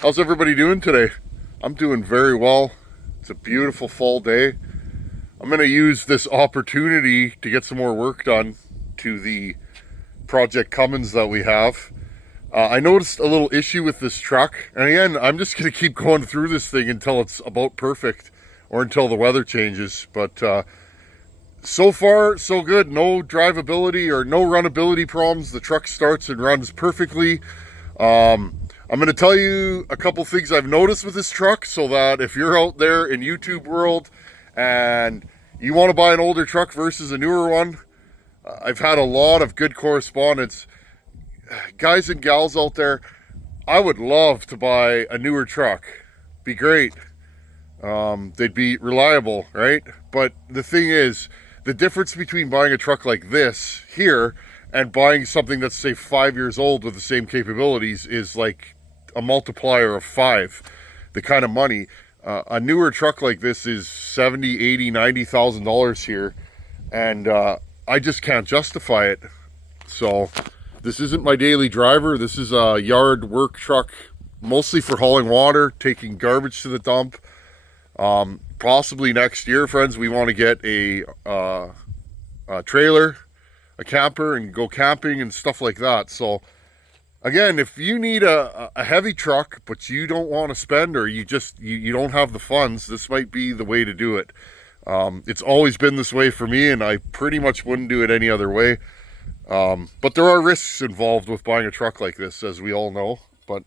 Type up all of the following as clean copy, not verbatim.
How's everybody doing today? I'm doing very well. It's a beautiful fall day. I'm going to use this opportunity to get some more work done to the Project Cummins that we have. I noticed a little issue with this truck, and again, I'm just going to keep going through this thing until it's about perfect or until the weather changes. But so far, so good. No drivability or no runnability problems. The truck starts and runs perfectly. I'm going to tell you a couple things I've noticed with this truck so that if you're out there in YouTube world and you want to buy an older truck versus a newer one, I've had a lot of good correspondence. Guys and gals out there, I would love to buy a newer truck. Be great. They'd be reliable, right? But the thing is, the difference between buying a truck like this here and buying something that's, say, 5 years old with the same capabilities is like a multiplier of 5. The kind of money. A newer truck like this is $70,000, $80,000, $90,000 here, and I just can't justify it. So this isn't my daily driver. This is a yard work truck, mostly for hauling water, taking garbage to the dump. Possibly next year, friends, we want to get a trailer, a camper, and go camping and stuff like that. So again, if you need a heavy truck but you don't want to spend, or you don't have the funds, this might be the way to do it. It's always been this way for me, and I pretty much wouldn't do it any other way. But there are risks involved with buying a truck like this, as we all know. But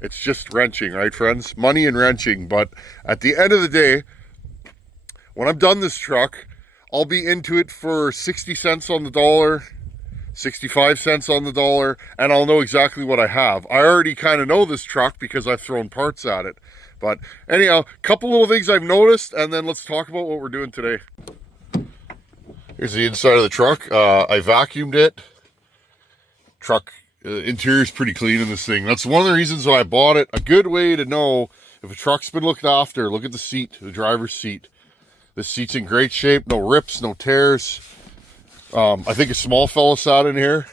it's just wrenching, right, friends? Money and wrenching. But at the end of the day, when I'm done this truck, I'll be into it for 60 cents on the dollar, 65 cents on the dollar, and I'll know exactly what I have. I already kind of know this truck because I've thrown parts at it. But anyhow, couple little things I've noticed, and then let's talk about what we're doing today. Here's the inside of the truck. I vacuumed it. Truck interior is pretty clean in this thing. That's one of the reasons why I bought it. A good way to know if a truck's been looked after. Look at the seat, the driver's seat. The seat's in great shape. No rips, no tears. I think a small fella sat in here.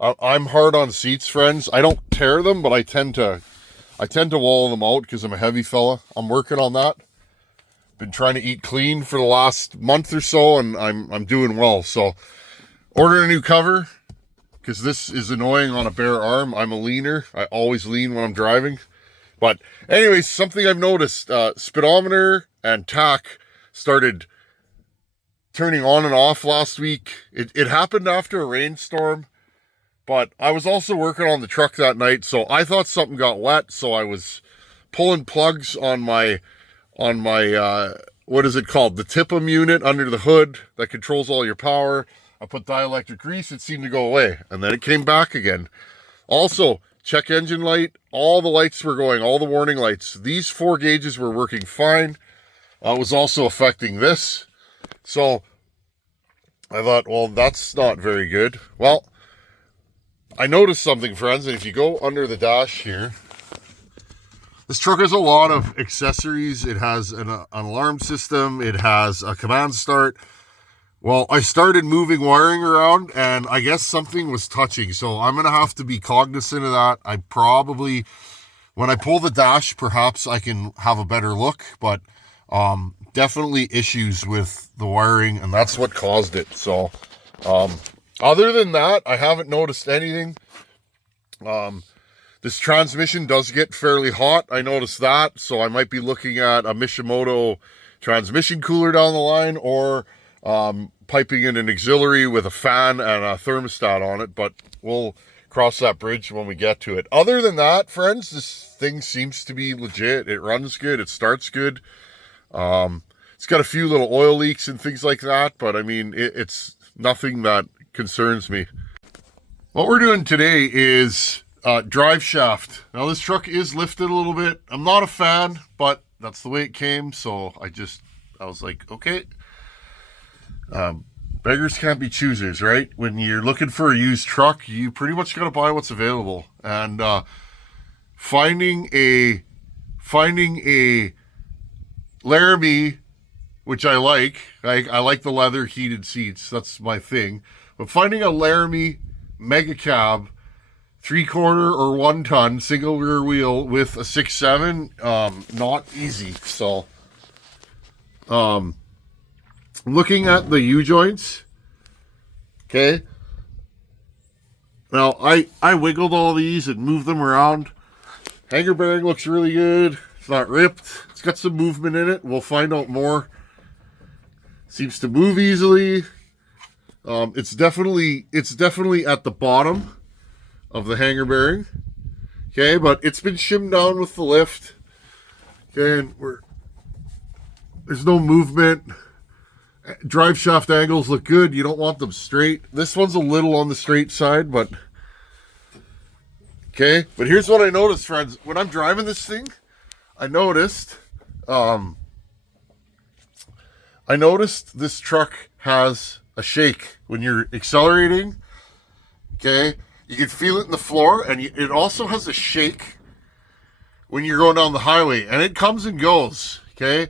I'm hard on seats, friends. I don't tear them, but I tend to wallow them out because I'm a heavy fella. I'm working on that. Been trying to eat clean for the last month or so, and I'm doing well. So, ordered a new cover because this is annoying on a bare arm. I'm a leaner. I always lean when I'm driving. But anyways, something I've noticed: speedometer and tach started turning on and off last week. It happened after a rainstorm, but I was also working on the truck that night, so I thought something got wet. So I was pulling plugs on my what is it called? The TIPM unit under the hood that controls all your power. I put dielectric grease, it seemed to go away, and then it came back again. Also, check engine light, all the lights were going, all the warning lights. These 4 gauges were working fine. It was also affecting this. So I thought, well, that's not very good. Well, I noticed something, friends, and if you go under the dash here, this truck has a lot of accessories. It has an alarm system. It has a command start. Well, I started moving wiring around, and I guess something was touching. So I'm going to have to be cognizant of that. I probably, when I pull the dash, perhaps I can have a better look. But definitely issues with the wiring, and that's what caused it. So other than that, I haven't noticed anything. This transmission does get fairly hot. I noticed that, so I might be looking at a Mishimoto transmission cooler down the line, or piping in an auxiliary with a fan and a thermostat on it, but we'll cross that bridge when we get to it. Other than that, friends, this thing seems to be legit. It runs good. It starts good. It's got a few little oil leaks and things like that, but I mean, it's nothing that concerns me. What we're doing today is drive shaft. Now this truck is lifted a little bit. I'm not a fan, but that's the way it came. So I was like, okay. Beggars can't be choosers, right? When you're looking for a used truck, you pretty much got to buy what's available. And finding a Laramie, which I like the leather heated seats. That's my thing. But finding a Laramie Mega Cab 3/4 or 1 ton single rear wheel with a 6.7, not easy. So looking at the U-joints, okay, now I wiggled all these and moved them around. Hanger bearing looks really good. It's not ripped. It's got some movement in it. We'll find out more. Seems to move easily. It's definitely at the bottom of the hanger bearing. Okay, but it's been shimmed down with the lift. Okay, and there's no movement. Drive shaft angles look good. You don't want them straight. This one's a little on the straight side, but okay. But here's what I noticed, friends. When I'm driving this thing, I noticed this truck has a shake when you're accelerating. Okay, you can feel it in the floor, and it also has a shake when you're going down the highway, and it comes and goes. Okay,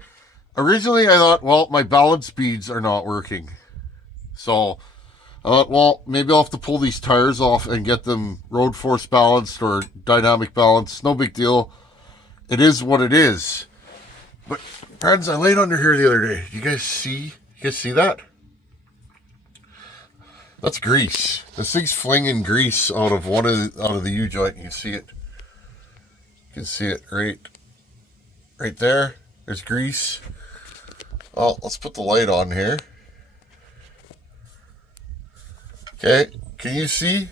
originally I thought, well, my balance beads are not working, so I thought, well, maybe I'll have to pull these tires off and get them road force balanced or dynamic balanced. No big deal. It is what it is. But friends, I laid under here the other day. You guys see that? That's grease. This thing's flinging grease out of the U-joint. You can see it. You can see it right there. There's grease. Oh, let's put the light on here. Okay, can you see?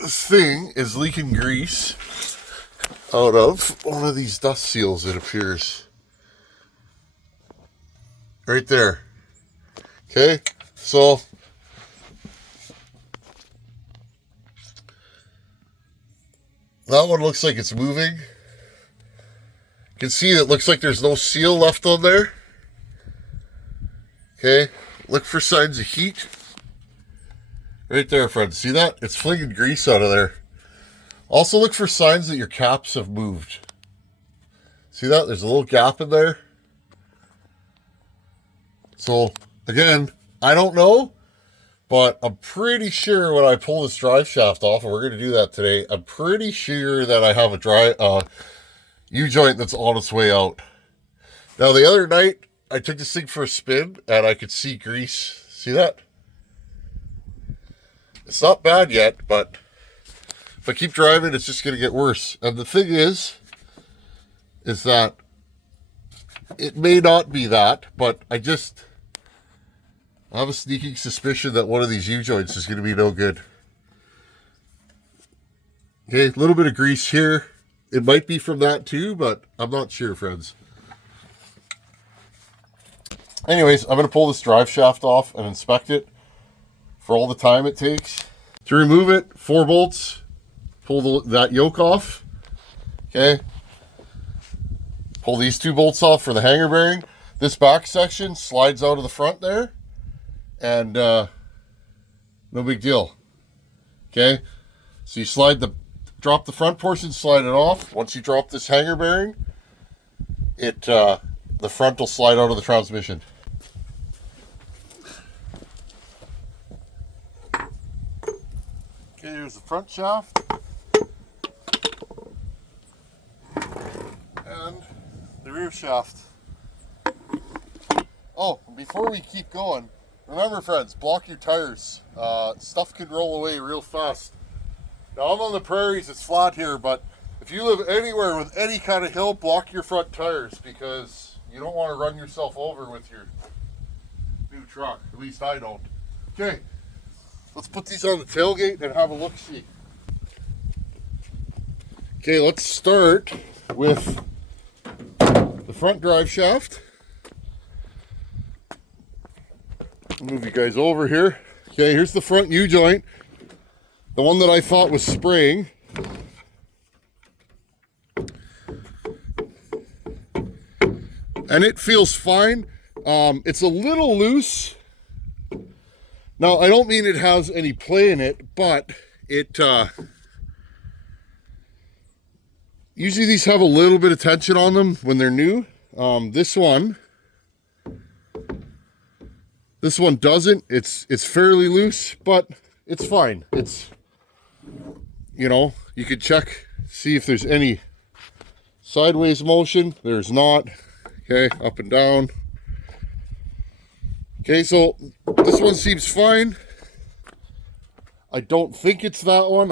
This thing is leaking grease out of one of these dust seals, it appears. Right there. Okay, so that one looks like it's moving. You can see it looks like there's no seal left on there. Okay, look for signs of heat. Right there, friends. See that? It's flinging grease out of there. Also look for signs that your caps have moved. See that? There's a little gap in there. So, again, I don't know, but I'm pretty sure when I pull this drive shaft off, and we're going to do that today, I'm pretty sure that I have a U-joint that's on its way out. Now, the other night, I took this thing for a spin, and I could see grease. See that? It's not bad yet, but if I keep driving, it's just going to get worse. And the thing is that it may not be that, but I have a sneaking suspicion that one of these U-joints is going to be no good. Okay, a little bit of grease here. It might be from that too, but I'm not sure, friends. Anyways, I'm going to pull this drive shaft off and inspect it for all the time it takes. To remove it, 4 bolts, pull that yoke off. Okay. Pull these 2 bolts off for the hanger bearing. This back section slides out of the front there. And no big deal. Okay. So you drop the front portion, slide it off. Once you drop this hanger bearing, the front will slide out of the transmission. Okay, here's the front shaft. And the rear shaft. Oh, before we keep going, remember, friends, block your tires. Stuff can roll away real fast. Now, I'm on the prairies, it's flat here, but if you live anywhere with any kind of hill, block your front tires because you don't want to run yourself over with your new truck. At least I don't. Okay, let's put these on the tailgate and have a look-see. Okay, let's start with the front drive shaft. Move you guys over here. Okay, here's the front U-joint. The one that I thought was spraying. And it feels fine. It's a little loose. Now, I don't mean it has any play in it, but it usually these have a little bit of tension on them when they're new. This one This one doesn't. It's fairly loose, but it's fine. It's, you know, you could check, see if there's any sideways motion. There's not. Okay, up and down. Okay, so this one seems fine. I don't think it's that one.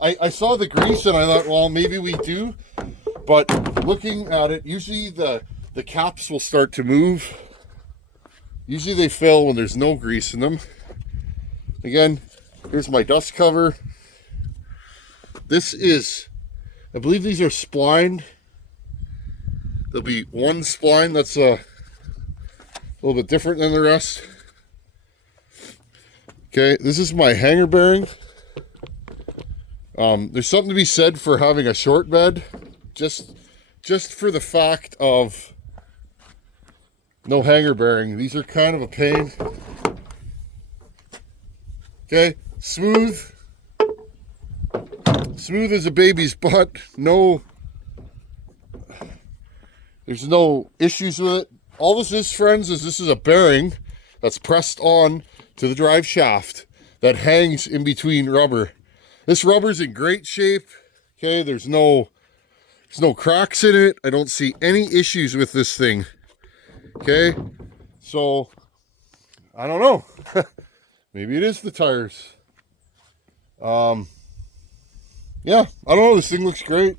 I saw the grease and I thought, well, maybe we do. But looking at it, usually the caps will start to move. Usually they fail when there's no grease in them. Again, here's my dust cover. This is, I believe these are splined. There'll be one spline that's a little bit different than the rest. Okay, this is my hanger bearing. There's something to be said for having a short bed, just for the fact of no hanger bearing. These are kind of a pain. Okay, smooth as a baby's butt. No, there's no issues with it. All this is, friends, is this is a bearing that's pressed on to the drive shaft that hangs in between rubber. This rubber's in great shape. Okay, there's no cracks in it. I don't see any issues with this thing. Okay, so I don't know. Maybe it is the tires. Yeah, I don't know. This thing looks great.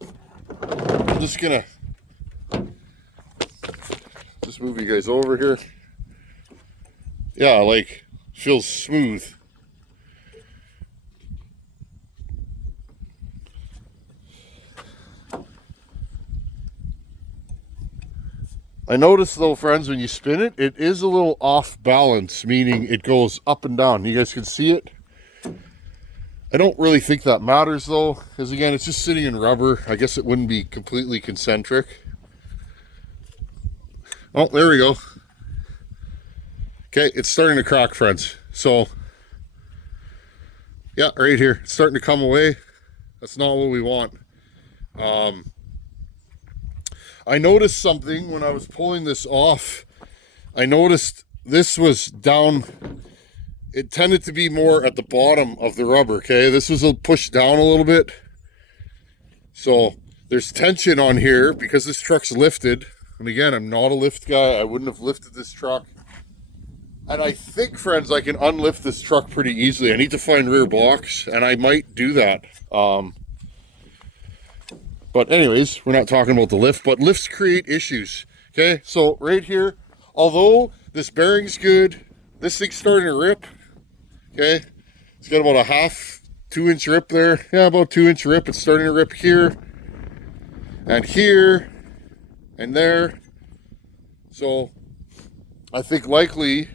I'm just gonna move you guys over here. Yeah, like, feels smooth. I notice though, friends, when you spin it, it is a little off balance, meaning it goes up and down. You guys can see it. I don't really think that matters though, because again, it's just sitting in rubber. I guess it wouldn't be completely concentric. Oh, there we go. Okay, it's starting to crack, friends. So, yeah, right here, it's starting to come away. That's not what we want. I noticed something when I was pulling this off. I noticed this was down. It tended to be more at the bottom of the rubber, okay? This was pushed down a little bit. So there's tension on here because this truck's lifted. And again, I'm not a lift guy. I wouldn't have lifted this truck. And I think, friends, I can unlift this truck pretty easily. I need to find rear blocks, and I might do that. But anyways, we're not talking about the lift, but lifts create issues. Okay, so right here, although this bearing's good, this thing's starting to rip. Okay, it's got about a 2-inch rip there. Yeah, about 2-inch rip. It's starting to rip here, and there. So I think likely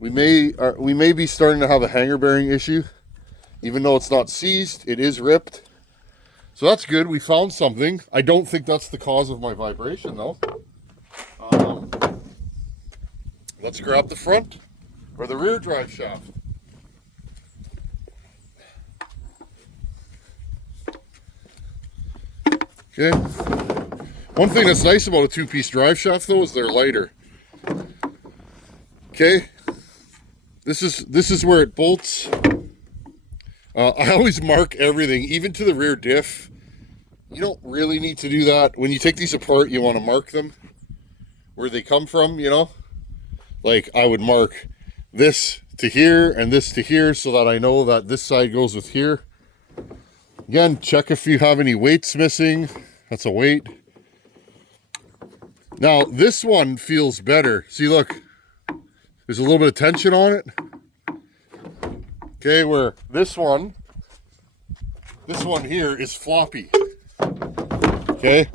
we may be starting to have a hanger bearing issue. Even though it's not seized, it is ripped. So that's good. We found something. I don't think that's the cause of my vibration though. Let's grab the front or the rear drive shaft. Okay. One thing that's nice about a 2-piece drive shaft though is they're lighter. Okay. This is where it bolts. I always mark everything, even to the rear diff. You don't really need to do that. When you take these apart, you want to mark them where they come from, you know? Like I would mark this to here and this to here so that I know that this side goes with here. Again, check if you have any weights missing. That's a weight. Now, this one feels better. See, look, there's a little bit of tension on it. Okay, where this one here is floppy. Okay.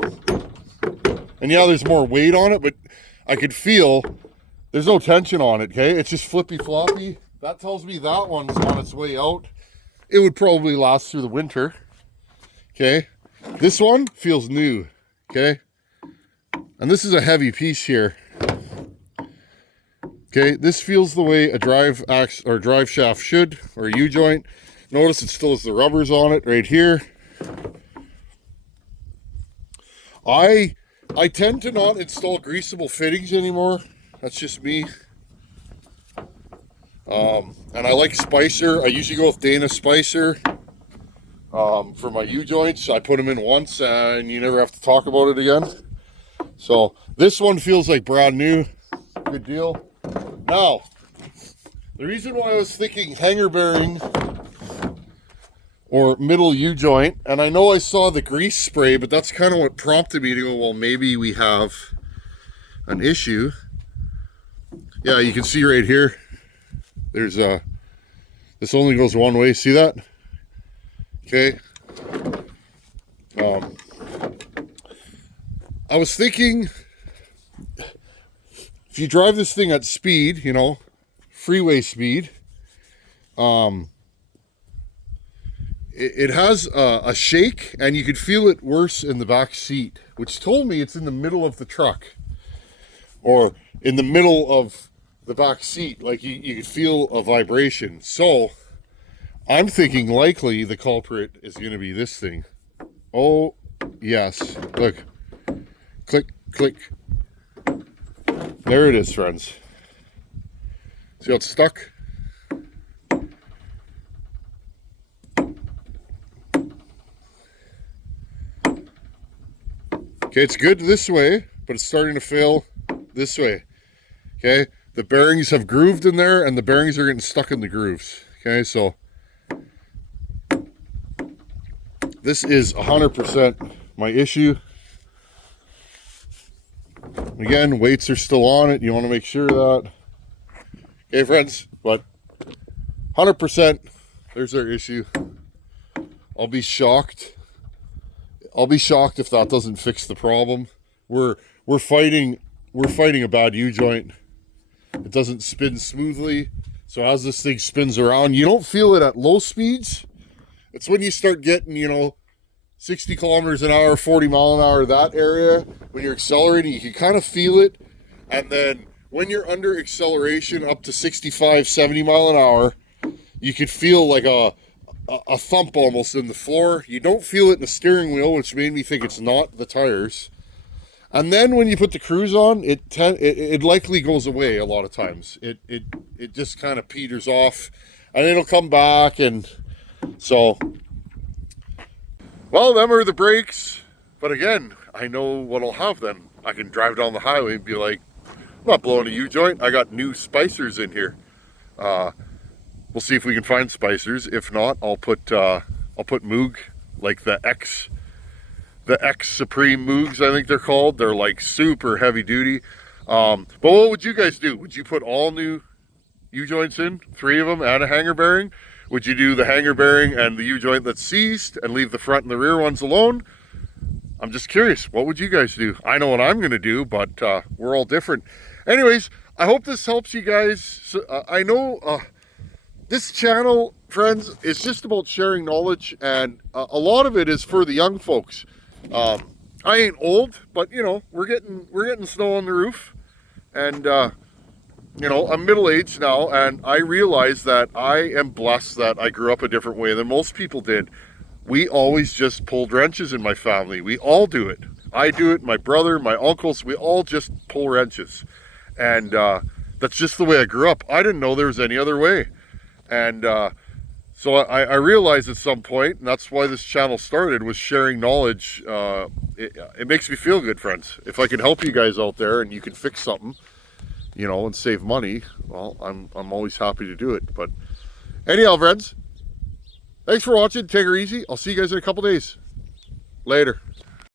And yeah, there's more weight on it, but I could feel there's no tension on it, okay? It's just flippy floppy. That tells me that one's on its way out. It would probably last through the winter. Okay. This one feels new. Okay. And this is a heavy piece here. Okay, this feels the way a drive shaft should, or a U-joint. Notice it still has the rubbers on it right here. I tend to not install greasable fittings anymore. That's just me. And I like Spicer. I usually go with Dana Spicer for my U-joints. I put them in once and you never have to talk about it again. So this one feels like brand new. Good deal. Now, the reason why I was thinking hanger bearing or middle U-joint, and I know I saw the grease spray, but that's kind of what prompted me to go, well, maybe we have an issue. Yeah, you can see right here, there's this only goes one way, see that? Okay. I was thinking, if you drive this thing at speed, you know, freeway speed, it has a shake, and you could feel it worse in the back seat, which told me it's in the middle of the truck, or in the middle of the back seat, like you could feel a vibration. So I'm thinking likely the culprit is going to be this thing. Oh yes, look, click, click. There it is, friends. See how it's stuck? Okay, it's good this way, but it's starting to fail this way. Okay, the bearings have grooved in there, and the bearings are getting stuck in the grooves. Okay, so this is 100% my issue. Again, weights are still on it. You want to make sure of that. Okay, friends, but 100%, there's our issue. I'll be shocked if that doesn't fix the problem. We're fighting a bad U-joint. It doesn't spin smoothly. So as this thing spins around, you don't feel it at low speeds. It's when you start getting, you know, 60 kilometers an hour, 40 mile an hour, that area, when you're accelerating, you can kind of feel it. And then when you're under acceleration up to 65, 70 mile an hour, you could feel like a thump almost in the floor. You don't feel it in the steering wheel, which made me think it's not the tires. And then when you put the cruise on, it likely goes away a lot of times. It just kind of peters off, and it'll come back. And so, well, them are the brakes. But again, I know what I'll have then. I can drive down the highway and be like, I'm not blowing a U-joint. I got new spicers in here. We'll see if we can find spicers. If not, I'll put Moog, like the X Supreme Moogs, I think they're called. They're like super heavy duty. But what would you guys do? Would you put all new U-joints in, 3 of them, and a hanger bearing? Would you do the hanger bearing and the U-joint that's seized and leave the front and the rear ones alone? I'm just curious. What would you guys do? I know what I'm going to do, but we're all different. Anyways, I hope this helps you guys. So, I know this channel, friends, is just about sharing knowledge, and a lot of it is for the young folks. I ain't old, but you know, we're getting snow on the roof, and you know, I'm middle-aged now, and I realize that I am blessed that I grew up a different way than most people did. We always just pulled wrenches in my family. We all do it. I do it, my brother, my uncles, we all just pull wrenches. And that's just the way I grew up. I didn't know there was any other way. And so I realized at some point, and that's why this channel started, was sharing knowledge. It makes me feel good, friends. If I can help you guys out there and you can fix something, you know, and save money, well, I'm always happy to do it. But anyhow, friends, thanks for watching. Take her easy. I'll see you guys in a couple days. Later.